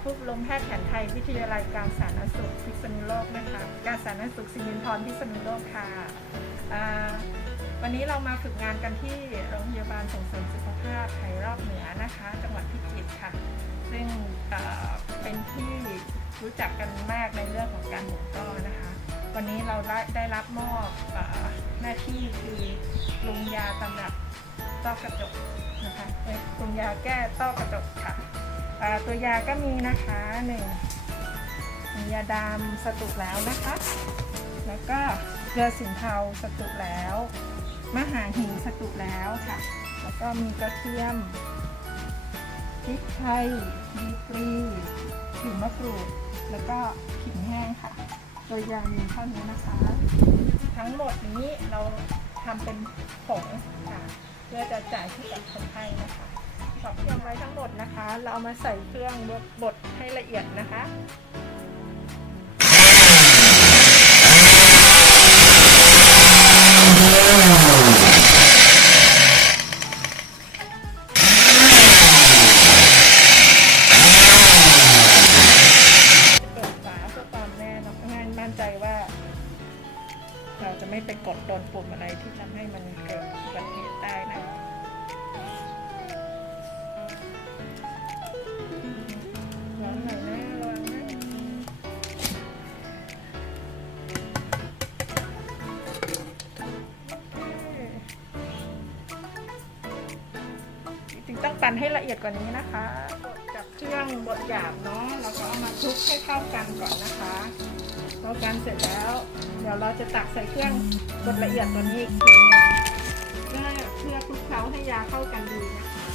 แพทย์แผนไทยวิทยาลัยการสาธารณสุขพิษณุโลกนะคะการสาธารณสุขสิรินทรพิษณุโลกค่ะวันนี้เรามาฝึกงานกันที่โรงพยาบาลส่งเสริมสุขภาพไทยรอบเหนือนะคะ จังหวัดพิจิตรค่ะ ซึ่งเป็นที่รู้จักกันมากในเรื่องของการหมุนต้อนะคะ วันนี้เราได้ได้รับมอบหน้าที่คือลงยาตำรับต้อกระจกนะคะลงยาแก้ต้อกระจกค่ะ ตัวยาก็มีนะคะหนึ่งยาดำสตุกแล้วนะคะ แล้วก็เกลือสินเทาสตุกแล้วมหาหิงสตุกแล้วค่ะ แล้วก็มีกระเทียมพริกไทยดีปรีขิงมะกรูด แล้วก็ขิงแห้งค่ะ ตัวยามีเท่านี้นะคะ ทั้งหมดนี้เราทำเป็นผงค่ะ เพื่อจะจ่ายให้กับคนไข้นะคะ ขอบเครื่องไว้ทั้งหมดนะคะ เราเอามาใส่เครื่องบดให้ละเอียดนะคะเปิดฝาเพื่อความแน่นงานมั่นใจว่า เราจะไม่ไปกดโดนปุ่มอะไรที่ทำให้มันเกิดอุบัติเหตุได้นะ ต้องปั่นให้ละเอียดกว่านี้นะคะบดกับเครื่องบดหยาบเนาะแล้วก็เอามาคลุกให้เข้ากันก่อนนะคะพอกันเสร็จแล้ว เดี๋ยวเราจะตักใส่เครื่องบดละเอียดตัวนี้อีกทีนึงเพื่อเพื่อคลุกเคล้าให้ยาเข้ากันดีนะคะ